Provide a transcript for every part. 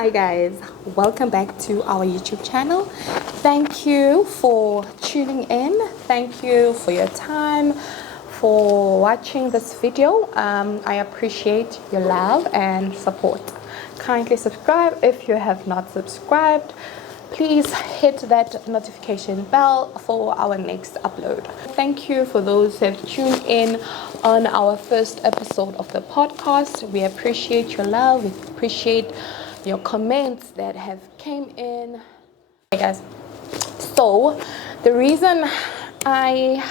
Hi guys, welcome back to our YouTube channel. Thank you for tuning in. Thank you for your time, for watching this video. I appreciate your love and support. Kindly subscribe if you have not subscribed. Please hit that notification bell for our next upload. Thank you for those who have tuned in on our first episode of the podcast. We appreciate your love. We appreciate your comments that have came in. Hey guys, so the reason I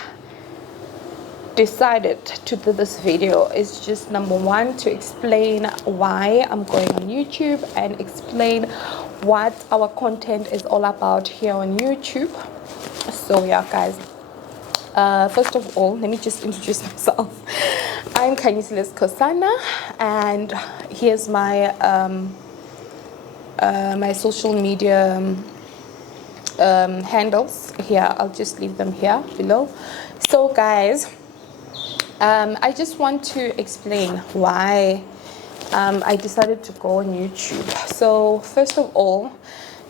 decided to do this video is just number one, to explain why I'm going on YouTube and explain what our content is all about here on YouTube. So yeah guys, first of all, let me just introduce myself. I'm Khanyisile Skosana, and here's my my social media handles here. I'll just leave them here below. So guys, I just want to explain why I decided to go on YouTube. So first of all,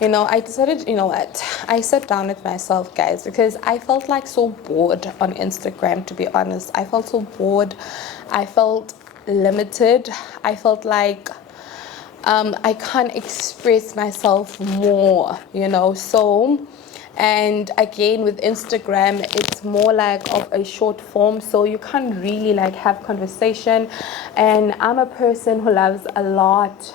I decided, what, I sat down with myself, guys, because I felt like so bored on Instagram, to be honest. I felt so bored. I felt limited. I felt like I can't express myself more, so. And again, with Instagram, it's more like of a short form, so you can't really like have conversation. And I'm a person who loves a lot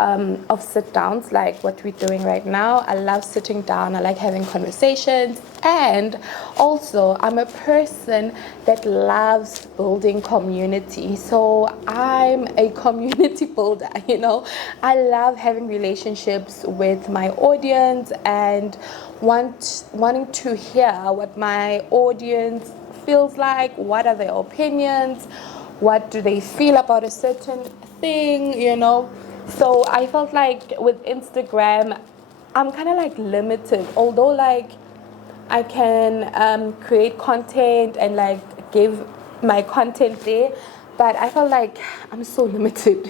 of sit downs, like what we're doing right now. I love sitting down. I like having conversations. And also, I'm a person that loves building community. So I'm a community builder, I love having relationships with my audience and wanting to hear what my audience feels like, what are their opinions, what do they feel about a certain thing, So I felt like with Instagram, I'm kind of like limited, although like I can create content and like give my content there, but I felt like I'm so limited,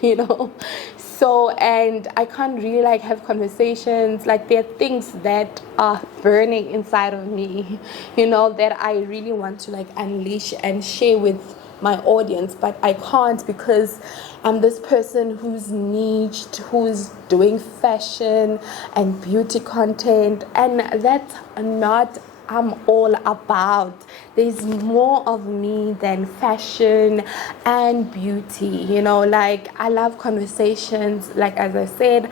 So, and I can't really like have conversations. Like there are things that are burning inside of me, that I really want to like unleash and share with my audience, but I can't because I'm this person who's niched, who's doing fashion and beauty content, and that's not I'm all about. There's more of me than fashion and beauty, like I love conversations, like as I said.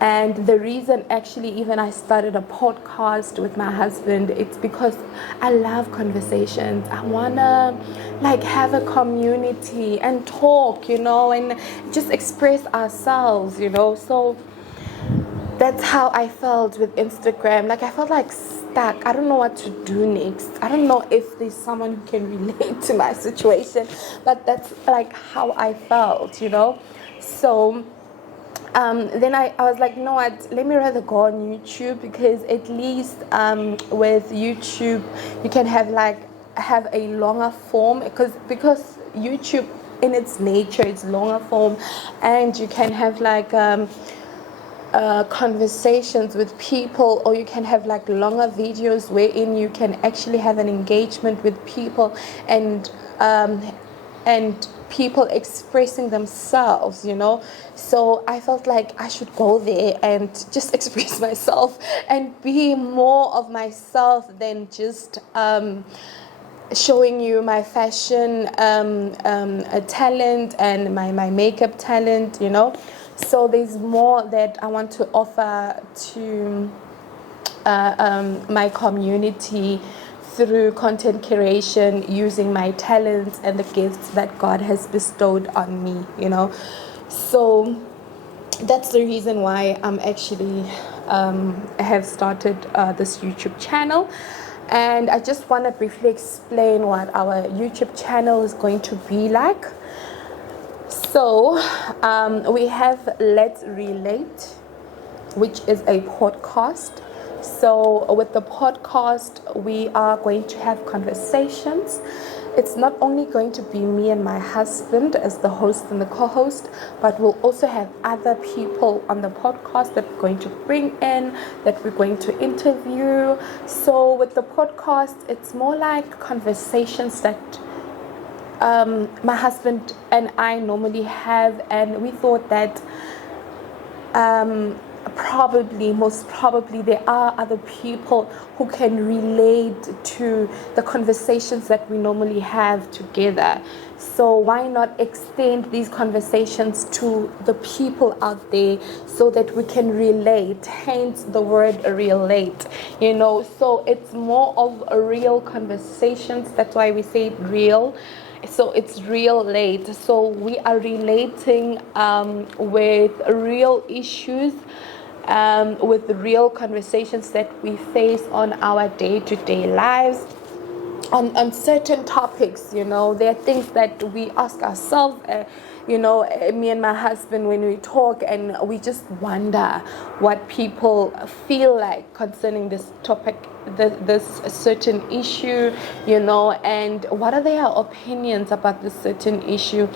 And the reason actually even I started a podcast with my husband, it's because I love conversations. I wanna like have a community and talk, and just express ourselves, So that's how I felt with Instagram. Like I felt like stuck. I don't know what to do next. I don't know if there's someone who can relate to my situation, but that's like how I felt, So then I was like, no, let me rather go on YouTube, because at least with YouTube you can have a longer form, because YouTube in its nature it's longer form, and you can have like conversations with people, or you can have like longer videos wherein you can actually have an engagement with people and people expressing themselves, So I felt like I should go there and just express myself and be more of myself than just showing you my fashion talent and my makeup talent, So there's more that I want to offer to my community through content creation, using my talents and the gifts that God has bestowed on me, So that's the reason why I'm actually have started this YouTube channel. And I just want to briefly explain what our YouTube channel is going to be like. So we have Let's Relate, which is a podcast. So with the podcast, we are going to have conversations it's not only going to be me and my husband as the host and the co-host, but we'll also have other people on the podcast that we're going to bring in, that we're going to interview. So with the podcast, it's more like conversations that my husband and I normally have, and we thought that most probably there are other people who can relate to the conversations that we normally have together. So why not extend these conversations to the people out there so that we can relate, hence the word relate, so it's more of a real conversations. That's why we say it real. So it's real late. So we are relating with real issues, with real conversations that we face on our day-to-day lives, on certain topics. There are things that we ask ourselves, me and my husband, when we talk, and we just wonder what people feel like concerning this topic, this certain issue, and what are their opinions about this certain issue.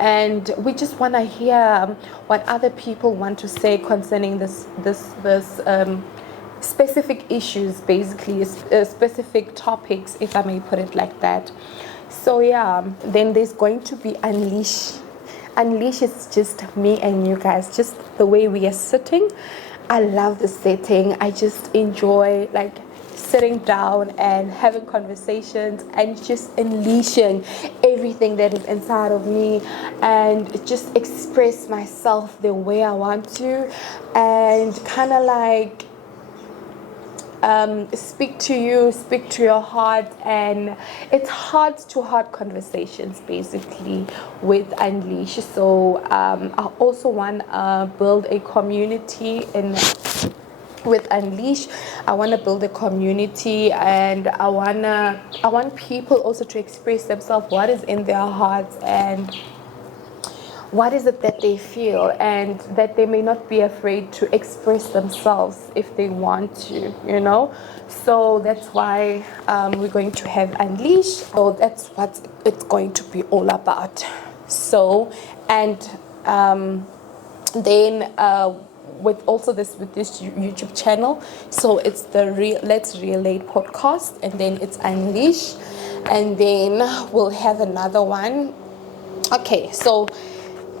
And we just want to hear what other people want to say concerning this specific issues, basically specific topics, if I may put it like that. So yeah, then there's going to be Unleash. Unleash is just me and you guys, just the way we are sitting. I love the setting. I just enjoy sitting down and having conversations and just unleashing everything that is inside of me and just express myself the way I want to, and kind of speak to you, speak to your heart. And it's heart-to-heart conversations basically with Unleash. So I also want to build a community with Unleash. I want to build a community, and I want people also to express themselves, what is in their hearts and what is it that they feel, and that they may not be afraid to express themselves if they want to, So that's why we're going to have Unleash. So that's what it's going to be all about. So, and then with this YouTube channel, so it's the Let's Relate podcast, and then it's Unleash, and then we'll have another one. Okay, so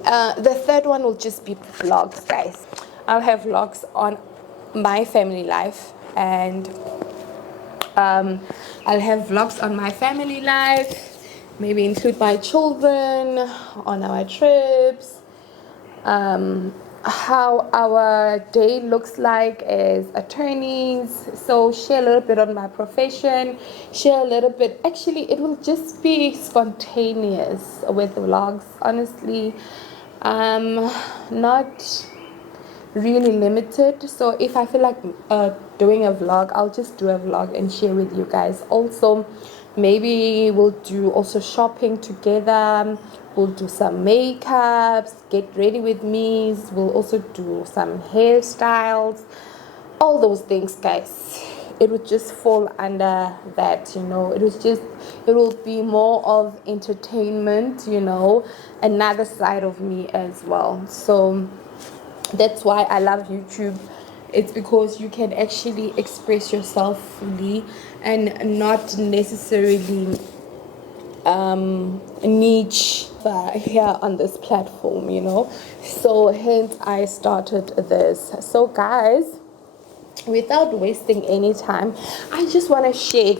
the third one will just be vlogs, guys. I'll have vlogs on my family life, and I'll have vlogs on my family life, maybe include my children on our trips, how our day looks like as attorneys. So share a little bit on my profession, share a little bit. Actually, it will just be spontaneous with vlogs, honestly. Not really limited. So if I feel like doing a vlog, I'll just do a vlog and share with you guys. Also, maybe we'll do also shopping together. We'll do some makeups, get ready with me. We'll also do some hairstyles, all those things, guys. It would just fall under that, it will be more of entertainment, another side of me as well. So that's why I love YouTube. It's because you can actually express yourself fully and not necessarily niche here on this platform, So hence I started this. So guys, without wasting any time, I just want to share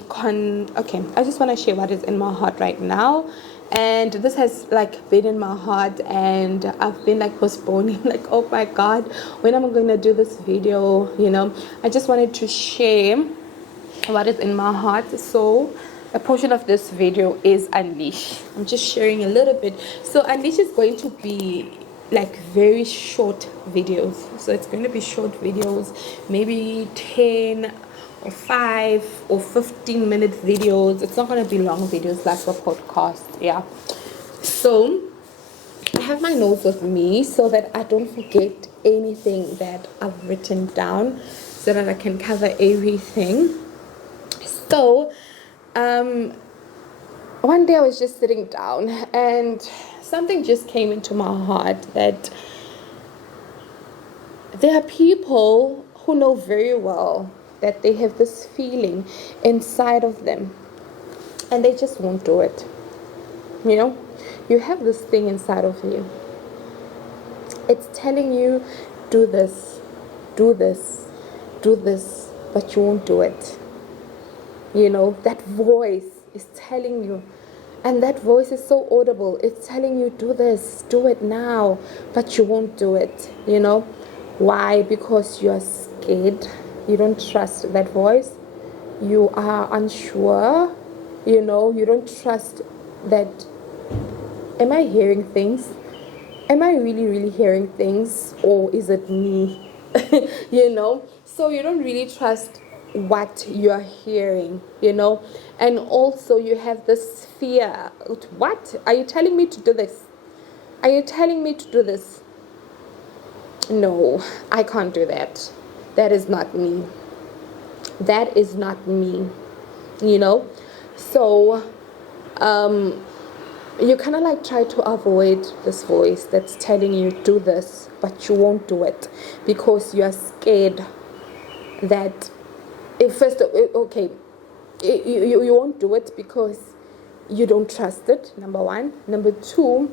what is in my heart right now. And this has been in my heart, and I've been postponing, oh my god, when am I going to do this video? I just wanted to share what is in my heart. So a portion of this video is Unleash. I'm just sharing a little bit. So Unleash is going to be very short videos. So it's going to be short videos, maybe 10 or 5 or 15-minute videos. It's not going to be long videos like a podcast. Yeah. So I have my notes with me so that I don't forget anything that I've written down, so that I can cover everything. So one day I was just sitting down and something just came into my heart that there are people who know very well that they have this feeling inside of them and they just won't do it. You know, you have this thing inside of you. It's telling you, do this, do this, do this, but you won't do it. You know, that voice is telling you, and that voice is so audible. It's telling you, do this, do it now, but you won't do it. You know, why? Because you are scared. You don't trust that voice. You are unsure. You know, you don't trust that. Am I hearing things? Am I really hearing things, or is it me? You know, so you don't really trust what you're hearing, you know. And also you have this fear. What are you telling me to do this? Are you telling me to do this? No, I can't do that. That is not me. That is not me, you know. So you kind of like try to avoid this voice that's telling you do this, but you won't do it because you are scared that you won't do it because you don't trust it, number one. Number two,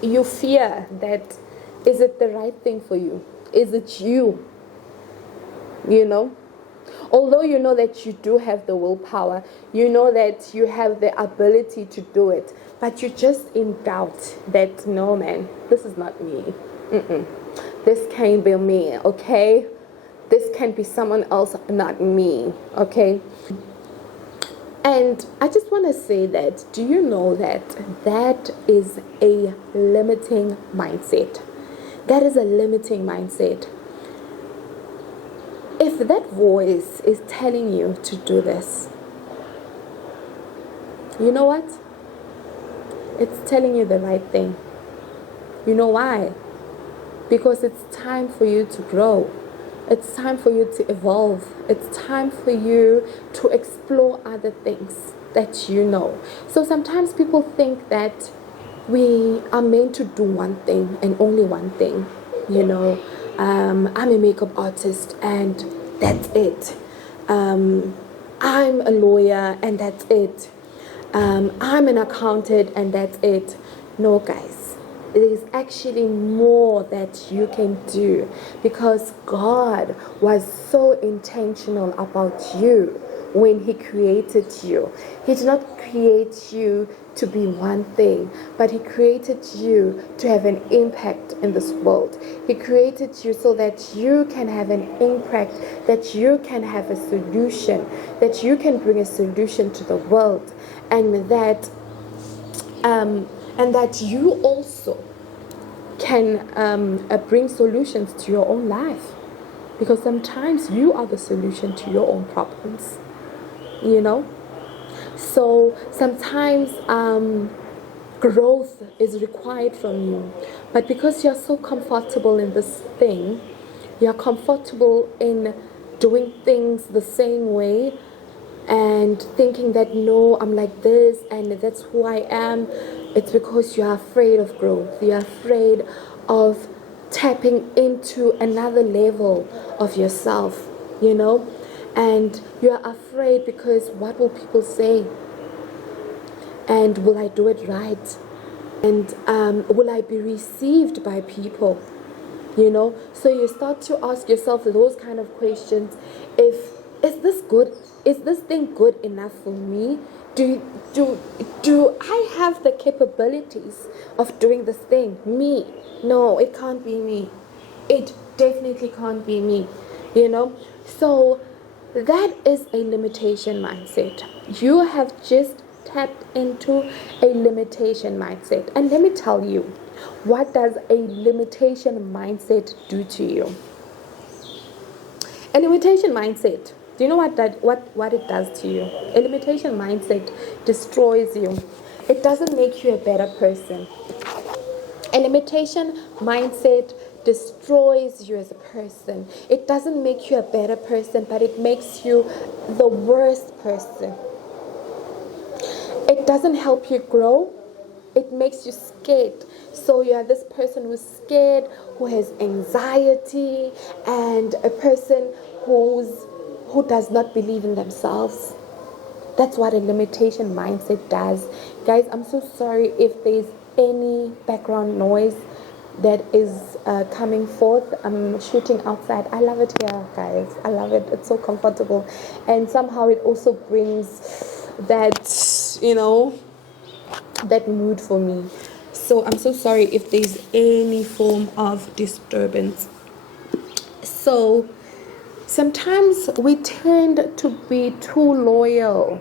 you fear that, is it the right thing for you? Is it you? You know, although you know that you do have the willpower, you know that you have the ability to do it, but you're just in doubt that, no man, this is not me. This can't be me, okay? This can be someone else, not me, okay? And I just want to say that, do you know that that is a limiting mindset? That is a limiting mindset. If that voice is telling you to do this, you know what? It's telling you the right thing. You know why? Because it's time for you to grow. It's time for you to evolve. It's time for you to explore other things that you know. So sometimes people think that we are meant to do one thing and only one thing. You know, I'm a makeup artist and that's it. I'm a lawyer and that's it. I'm an accountant and that's it. No, guys. It is actually more that you can do, because God was so intentional about you when He created you. He did not create you to be one thing, but He created you to have an impact in this world. He created you so that you can have an impact, that you can have a solution, that you can bring a solution to the world, and that you also can bring solutions to your own life, because sometimes you are the solution to your own problems, you know. So sometimes growth is required from you, but because you're so comfortable in this thing, you're comfortable in doing things the same way and thinking that, no, I'm like this and that's who I am. It's because you're afraid of growth. You're afraid of tapping into another level of yourself, you know. And you're afraid because what will people say? And will I do it right? And will I be received by people? You know, so you start to ask yourself those kind of questions. Is this good? Is this thing good enough for me? Do I have the capabilities of doing this thing? Me? No, it can't be me. It definitely can't be me. You know, so that is a limitation mindset. You have just tapped into a limitation mindset. And let me tell you, what does a limitation mindset do to you? A limitation mindset, do you know what it does to you? A limitation mindset destroys you. It doesn't make you a better person. A limitation mindset destroys you as a person. It doesn't make you a better person, but it makes you the worst person. It doesn't help you grow. It makes you scared. So you are this person who's scared, who has anxiety, and a person who does not believe in themselves. That's what a limitation mindset does. Guys, I'm so sorry if there's any background noise that is coming forth. I'm shooting outside. I love it here, guys. I love it. It's so comfortable. And somehow it also brings that, that mood for me. So I'm so sorry if there's any form of disturbance. So sometimes we tend to be too loyal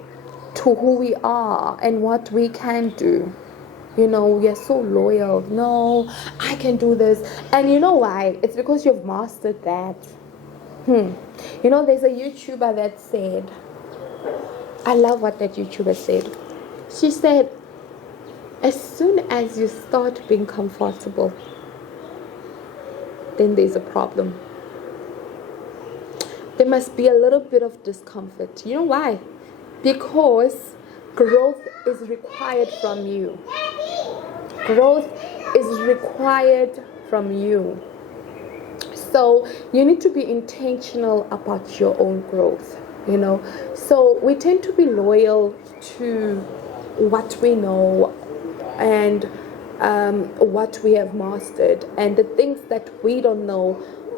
to who we are and what we can do. We are so loyal. No, I can do this. And you know why? It's because you've mastered that. There's a YouTuber that said, I love what that YouTuber said. She said, as soon as you start being comfortable, then there's a problem. There must be a little bit of discomfort. You know why? Because growth is required from you. Growth is required from you. So you need to be intentional about your own growth, So we tend to be loyal to what we know and what we have mastered. And the things that we don't know,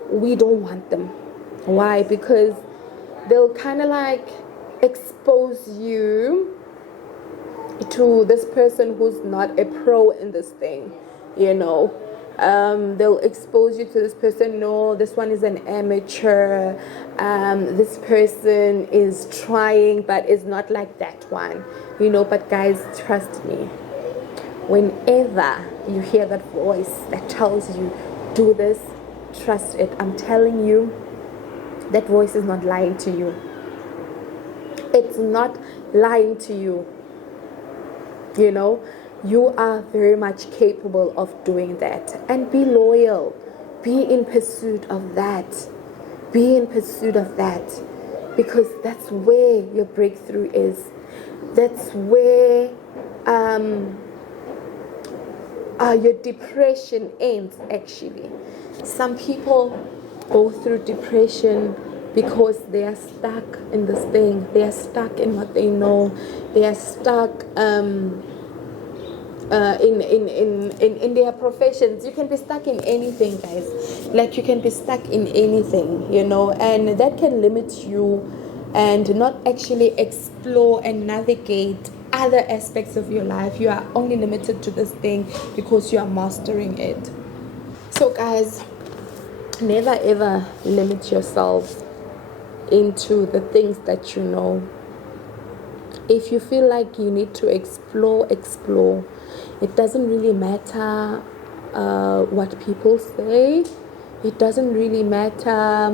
we don't want them. Why? Because they'll kind of like expose you to this person who's not a pro in this thing, they'll expose you to this person. No, this one is an amateur. This person is trying but is not like that one, but guys, trust me, whenever you hear that voice that tells you do this, trust it. I'm telling you, that voice is not lying to you. It's not lying to you. You are very much capable of doing that. And be loyal. Be in pursuit of that. Be in pursuit of that. Because that's where your breakthrough is. That's where your depression ends, actually. Some people go through depression because they are stuck in this thing. They are stuck in what they know. They are stuck in their professions. You can be stuck in anything, guys. Like, you can be stuck in anything, and that can limit you and not actually explore and navigate other aspects of your life. You are only limited to this thing because you are mastering it. So guys, never ever limit yourself into the things that you know. If you feel like you need to explore. It doesn't really matter what people say. It doesn't really matter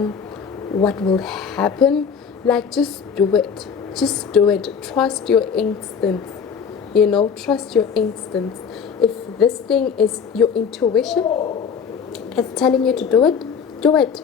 what will happen. Like, just do it. Just do it. Trust your instincts. Trust your instincts. If this thing is your intuition, it's telling you to do it, do it.